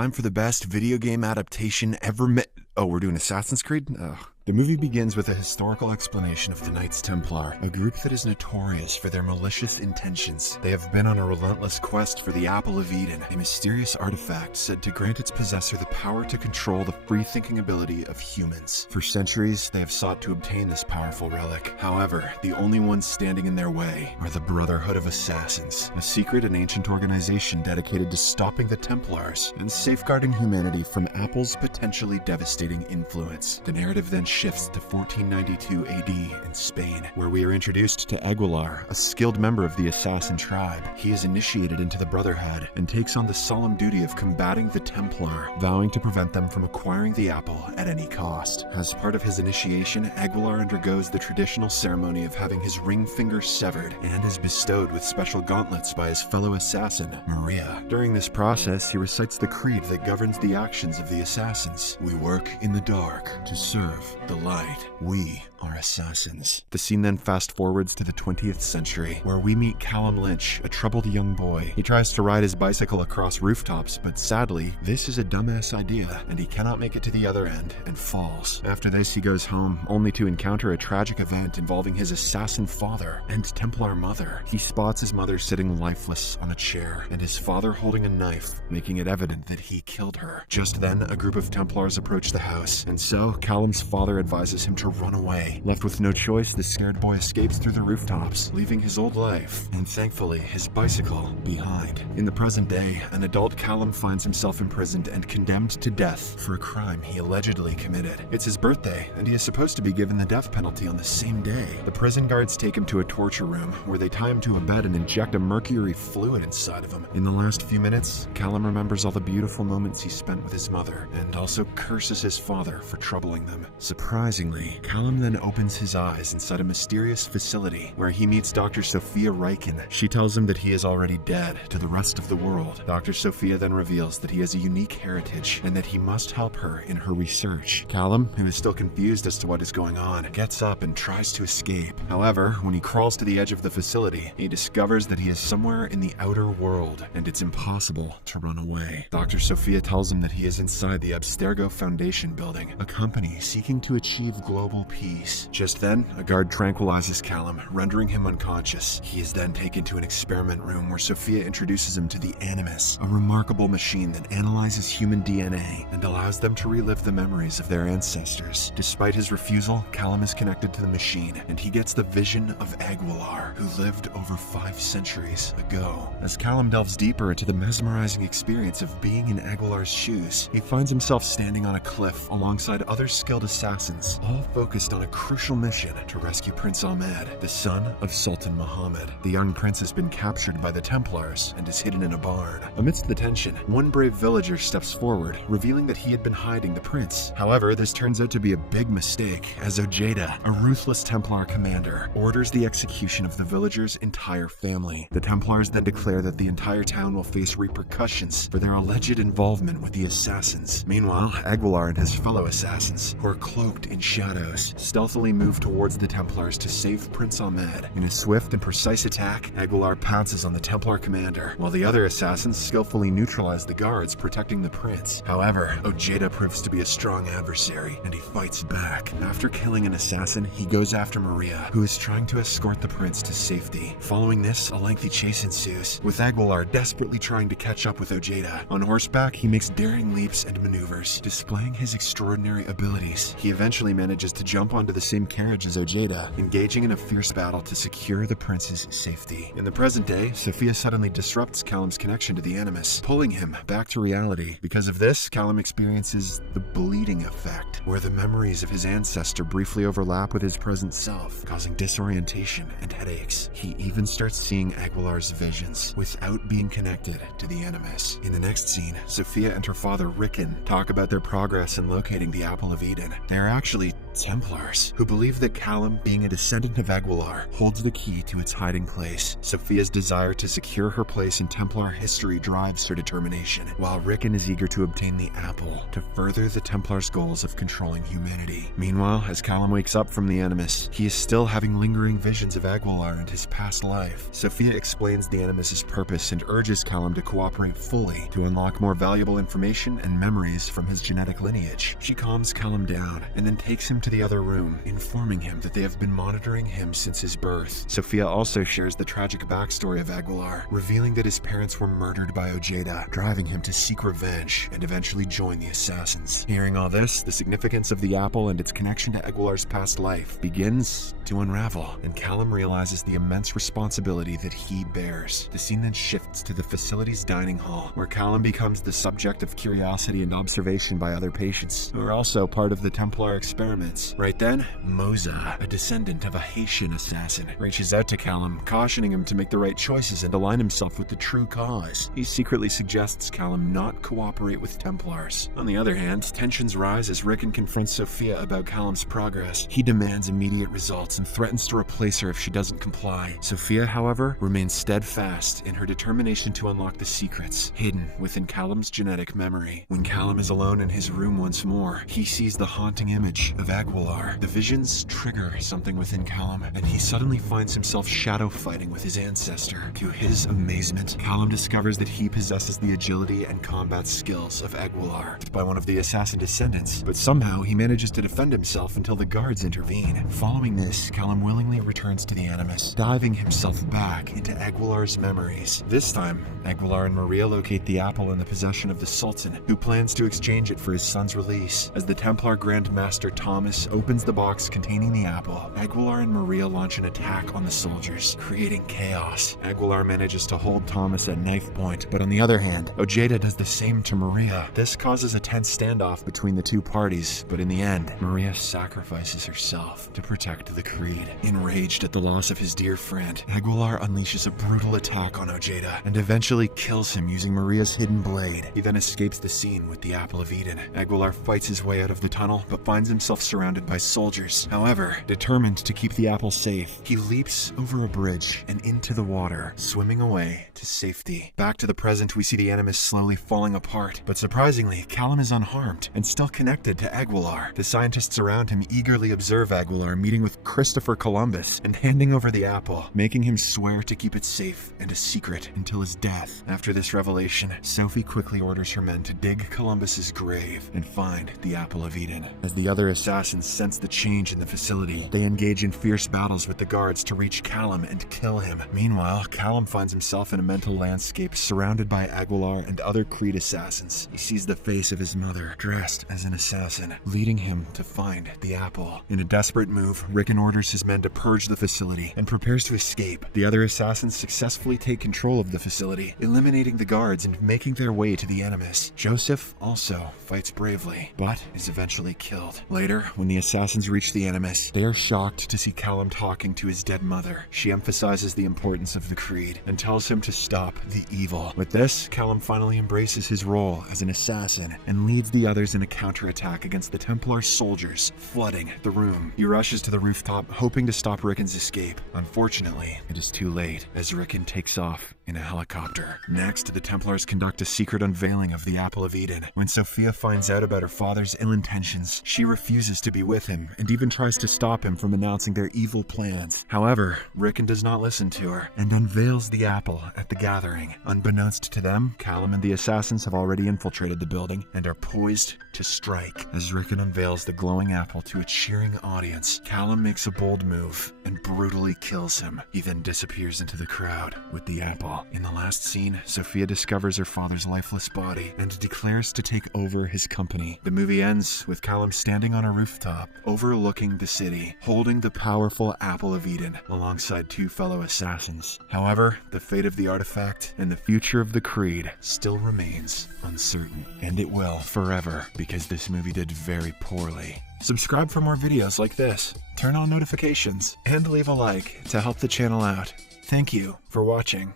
time for the best video game adaptation ever made. Oh, we're doing Assassin's Creed? Ugh. The movie begins with a historical explanation of the Knights Templar, a group that is notorious for their malicious intentions. They have been on a relentless quest for the Apple of Eden, a mysterious artifact said to grant its possessor the power to control the free-thinking ability of humans. For centuries, they have sought to obtain this powerful relic. However, the only ones standing in their way are the Brotherhood of Assassins, a secret and ancient organization dedicated to stopping the Templars and safeguarding humanity from Apple's potentially devastating influence. The narrative then shifts to 1492 AD in Spain, where we are introduced to Aguilar, a skilled member of the assassin tribe. He is initiated into the Brotherhood and takes on the solemn duty of combating the Templar, vowing to prevent them from acquiring the apple at any cost. As part of his initiation, Aguilar undergoes the traditional ceremony of having his ring finger severed and is bestowed with special gauntlets by his fellow assassin, Maria. During this process, he recites the creed that governs the actions of the assassins. We work in the dark to serve the light. We are assassins. The scene then fast forwards to the 20th century, where we meet Callum Lynch, a troubled young boy. He tries to ride his bicycle across rooftops, but sadly, this is a dumbass idea, and he cannot make it to the other end and falls. After this, he goes home, only to encounter a tragic event involving his assassin father and Templar mother. He spots his mother sitting lifeless on a chair, and his father holding a knife, making it evident that he killed her. Just then, a group of Templars approach the house, and so Callum's father advises him to run away. Left with no choice, the scared boy escapes through the rooftops, leaving his old life, and thankfully his bicycle, behind. In the present day, an adult Callum finds himself imprisoned and condemned to death for a crime he allegedly committed. It's his birthday, and he is supposed to be given the death penalty on the same day. The prison guards take him to a torture room, where they tie him to a bed and inject a mercury fluid inside of him. In the last few minutes, Callum remembers all the beautiful moments he spent with his mother, and also curses his father for troubling them. Surprisingly, Callum then opens his eyes inside a mysterious facility where he meets Dr. Sophia Riken. She tells him that he is already dead to the rest of the world. Dr. Sophia then reveals that he has a unique heritage and that he must help her in her research. Callum, who is still confused as to what is going on, gets up and tries to escape. However, when he crawls to the edge of the facility, he discovers that he is somewhere in the outer world and it's impossible to run away. Dr. Sophia tells him that he is inside the Abstergo Foundation building, a company seeking to achieve global peace. Just then, a guard tranquilizes Callum, rendering him unconscious. He is then taken to an experiment room where Sophia introduces him to the Animus, a remarkable machine that analyzes human DNA and allows them to relive the memories of their ancestors. Despite his refusal, Callum is connected to the machine, and he gets the vision of Aguilar, who lived over 5 centuries ago. As Callum delves deeper into the mesmerizing experience of being in Aguilar's shoes, he finds himself standing on a cliff alongside other skilled assassins, all focused on a crucial mission to rescue Prince Ahmed, the son of Sultan Muhammad. The young prince has been captured by the Templars and is hidden in a barn. Amidst the tension, one brave villager steps forward, revealing that he had been hiding the prince. However, this turns out to be a big mistake, as Ojeda, a ruthless Templar commander, orders the execution of the villager's entire family. The Templars then declare that the entire town will face repercussions for their alleged involvement with the assassins. Meanwhile, Aguilar and his fellow assassins, who are cloaked in shadows, stealthily move towards the Templars to save Prince Ahmed. In a swift and precise attack, Aguilar pounces on the Templar commander, while the other assassins skillfully neutralize the guards protecting the prince. However, Ojeda proves to be a strong adversary, and he fights back. After killing an assassin, he goes after Maria, who is trying to escort the prince to safety. Following this, a lengthy chase ensues, with Aguilar desperately trying to catch up with Ojeda. On horseback, he makes daring leaps and maneuvers, displaying his extraordinary abilities. He eventually manages to jump onto the same carriage as Ojeda, engaging in a fierce battle to secure the prince's safety. In the present day, Sophia suddenly disrupts Callum's connection to the Animus, pulling him back to reality. Because of this, Callum experiences the bleeding effect, where the memories of his ancestor briefly overlap with his present self, causing disorientation and headaches. He even starts seeing Aguilar's visions without being connected to the Animus. In the next scene, Sophia and her father Rickon talk about their progress in locating the Apple of Eden. They are actually Templars, who believe that Callum, being a descendant of Aguilar, holds the key to its hiding place. Sophia's desire to secure her place in Templar history drives her determination, while Rickon is eager to obtain the apple to further the Templars' goals of controlling humanity. Meanwhile, as Callum wakes up from the Animus, he is still having lingering visions of Aguilar and his past life. Sophia explains the Animus's purpose and urges Callum to cooperate fully to unlock more valuable information and memories from his genetic lineage. She calms Callum down and then takes him to the other room, informing him that they have been monitoring him since his birth. Sophia also shares the tragic backstory of Aguilar, revealing that his parents were murdered by Ojeda, driving him to seek revenge and eventually join the assassins. Hearing all this, the significance of the apple and its connection to Aguilar's past life begins to unravel, and Callum realizes the immense responsibility that he bears. The scene then shifts to the facility's dining hall, where Callum becomes the subject of curiosity and observation by other patients, who are also part of the Templar experiments. Right then, Moza, a descendant of a Haitian assassin, reaches out to Callum, cautioning him to make the right choices and align himself with the true cause. He secretly suggests Callum not cooperate with Templars. On the other hand, tensions rise as Rickon confronts Sophia about Callum's progress. He demands immediate results and threatens to replace her if she doesn't comply. Sophia, however, remains steadfast in her determination to unlock the secrets hidden within Callum's genetic memory. When Callum is alone in his room once more, he sees the haunting image of Aguilar. The visions trigger something within Callum, and he suddenly finds himself shadow fighting with his ancestor. To his amazement, Callum discovers that he possesses the agility and combat skills of Aguilar by one of the assassin descendants, but somehow he manages to defend himself until the guards intervene. Following this, Callum willingly returns to the Animus, diving himself back into Aguilar's memories. This time, Aguilar and Maria locate the apple in the possession of the Sultan, who plans to exchange it for his son's release. As the Templar Grand Master Thomas opens the box containing the apple, Aguilar and Maria launch an attack on the soldiers, creating chaos. Aguilar manages to hold Thomas at knife point, but on the other hand, Ojeda does the same to Maria. This causes a tense standoff between the two parties, but in the end, Maria sacrifices herself to protect the Creed. Enraged at the loss of his dear friend, Aguilar unleashes a brutal attack on Ojeda and eventually kills him using Maria's hidden blade. He then escapes the scene with the Apple of Eden. Aguilar fights his way out of the tunnel, but finds himself surrounded by soldiers. However, determined to keep the apple safe, he leaps over a bridge and into the water, swimming away to safety. Back to the present, we see the Animus slowly falling apart, but surprisingly, Callum is unharmed and still connected to Aguilar. The scientists around him eagerly observe Aguilar meeting with Christopher Columbus and handing over the apple, making him swear to keep it safe and a secret until his death. After this revelation, Sophie quickly orders her men to dig Columbus's grave and find the Apple of Eden. As the other assassins sense the change in the facility, they engage in fierce battles with the guards to reach Callum and kill him. Meanwhile, Callum finds himself in a mental landscape surrounded by Aguilar and other Creed assassins. He sees the face of his mother, dressed as an assassin, leading him to find the apple. In a desperate move, Rickon orders his men to purge the facility and prepares to escape. The other assassins successfully take control of the facility, eliminating the guards and making their way to the Animus. Joseph also fights bravely, but is eventually killed. Later, when the assassins reach the Animus, they are shocked to see Callum talking to his dead mother. She emphasizes the importance of the Creed and tells him to stop the evil. With this, Callum finally embraces his role as an assassin and leads the others in a counterattack against the Templar soldiers, flooding the room. He rushes to the rooftop, hoping to stop Rickon's escape. Unfortunately, it is too late, as Rickon takes off in a helicopter. Next, the Templars conduct a secret unveiling of the Apple of Eden. When Sophia finds out about her father's ill intentions, she refuses to be with him and even tries to stop him from announcing their evil plans. However, Rickon does not listen to her and unveils the apple at the gathering. Unbeknownst to them, Callum and the assassins have already infiltrated the building and are poised to strike. As Rickon unveils the glowing apple to a cheering audience, Callum makes a bold move and brutally kills him. He then disappears into the crowd with the apple. In the last scene, Sophia discovers her father's lifeless body and declares to take over his company. The movie ends with Callum standing on a rooftop, overlooking the city, holding the powerful Apple of Eden alongside two fellow assassins. However, the fate of the artifact and the future of the Creed still remains uncertain. And it will forever, because this movie did very poorly. Subscribe for more videos like this, turn on notifications, and leave a like to help the channel out. Thank you for watching.